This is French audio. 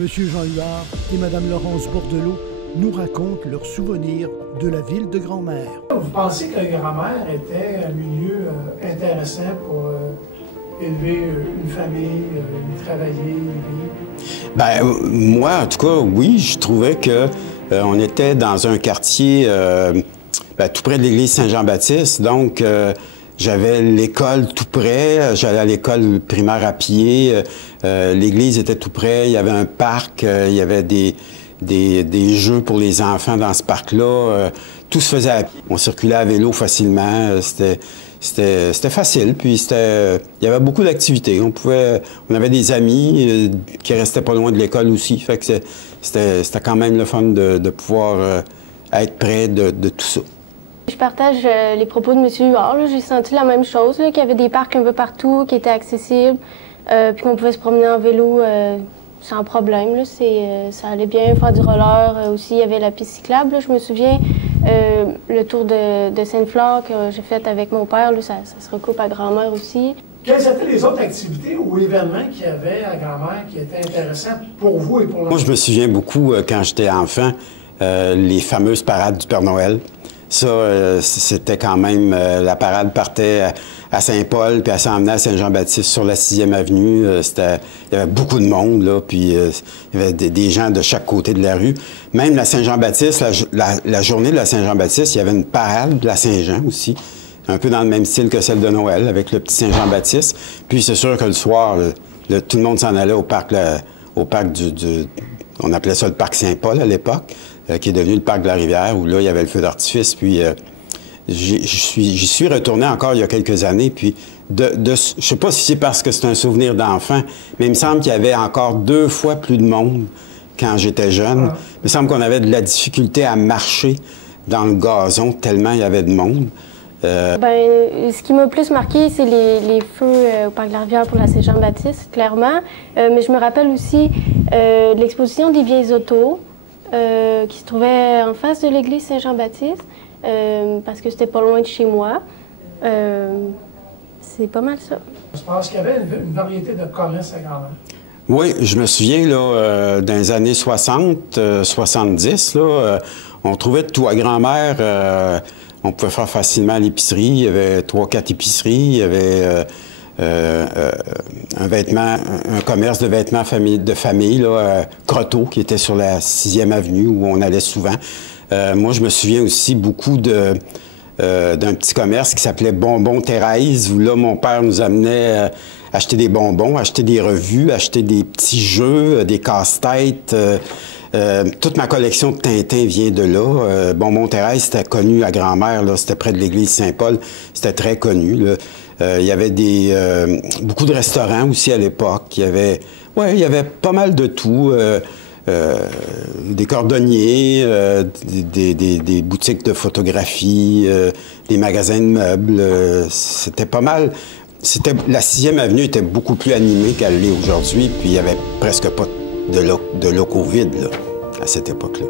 Monsieur Jean Huard et Madame Laurence Bordelot nous racontent leurs souvenirs de la ville de Grand-Mère. Vous pensez que Grand-Mère était un milieu intéressant pour élever une famille, y travailler, y vivre? Ben, moi, en tout cas, oui, je trouvais que on était dans un quartier tout près de l'église Saint-Jean-Baptiste, donc j'avais l'école tout près, j'allais à l'école primaire à pied, l'église était tout près, il y avait un parc, il y avait des jeux pour les enfants dans ce parc-là, tout se faisait à pied. On circulait à vélo facilement, c'était facile, puis il y avait beaucoup d'activités. On avait des amis qui restaient pas loin de l'école aussi, fait que c'était quand même le fun de pouvoir être près de tout ça. Je partage les propos de M. Huard. J'ai senti la même chose, qu'il y avait des parcs un peu partout qui étaient accessibles, puis qu'on pouvait se promener en vélo sans problème. Ça allait bien, faire du roller aussi. Il y avait la piste cyclable. Je me souviens, le tour de Sainte-Flore que j'ai fait avec mon père, ça se recoupe à Grand-Mère aussi. Quelles étaient les autres activités ou événements qu'il y avait à Grand-Mère qui étaient intéressants pour vous et pour l'enfant? Moi, je me souviens beaucoup, quand j'étais enfant, les fameuses parades du Père Noël. Ça, c'était quand même... la parade partait à Saint-Paul, puis elle s'en venait à Saint-Jean-Baptiste sur la 6e avenue. Il y avait beaucoup de monde, là, puis il y avait des gens de chaque côté de la rue. Même la Saint-Jean-Baptiste, la journée de la Saint-Jean-Baptiste, il y avait une parade de la Saint-Jean aussi, un peu dans le même style que celle de Noël, avec le petit Saint-Jean-Baptiste. Puis c'est sûr que le soir, tout le monde s'en allait au parc on appelait ça le parc Saint-Paul à l'époque, qui est devenu le parc de la Rivière, où là, il y avait le feu d'artifice. Puis j'y suis retourné encore il y a quelques années, puis je sais pas si c'est parce que c'est un souvenir d'enfant, mais il me semble qu'il y avait encore 2 fois plus de monde quand j'étais jeune. Il me semble qu'on avait de la difficulté à marcher dans le gazon tellement il y avait de monde. Ce qui m'a le plus marqué, c'est les feux au parc de la Rivière pour la Saint-Jean-Baptiste, clairement. Mais je me rappelle aussi de l'exposition des vieilles autos qui se trouvait en face de l'église Saint-Jean-Baptiste, parce que c'était pas loin de chez moi. C'est pas mal ça. Je pense qu'il y avait une variété de commerces à Grand-Mère. Oui, je me souviens, là, dans les années 60, 70, là, on trouvait de tout à Grand-Mère. On pouvait faire facilement l'épicerie. Il y avait 3-4 épiceries. Il y avait un commerce de vêtements de famille, là, Croteau, qui était sur la 6e avenue, où on allait souvent. Moi, je me souviens aussi beaucoup d'un petit commerce qui s'appelait Bonbons Thérèse, où là, mon père nous amenait acheter des bonbons, acheter des revues, acheter des petits jeux, des casse-têtes. Toute ma collection de Tintin vient de là. Bonbons Thérèse, c'était connu à Grand-Mère, là, c'était près de l'église Saint-Paul, c'était très connu, là. Il y avait beaucoup de restaurants aussi à l'époque. Il y avait pas mal de tout. Des cordonniers, des boutiques de photographie, des magasins de meubles. C'était pas mal. La 6e avenue était beaucoup plus animée qu'elle l'est aujourd'hui, puis il y avait presque pas de locaux vides là, à cette époque-là.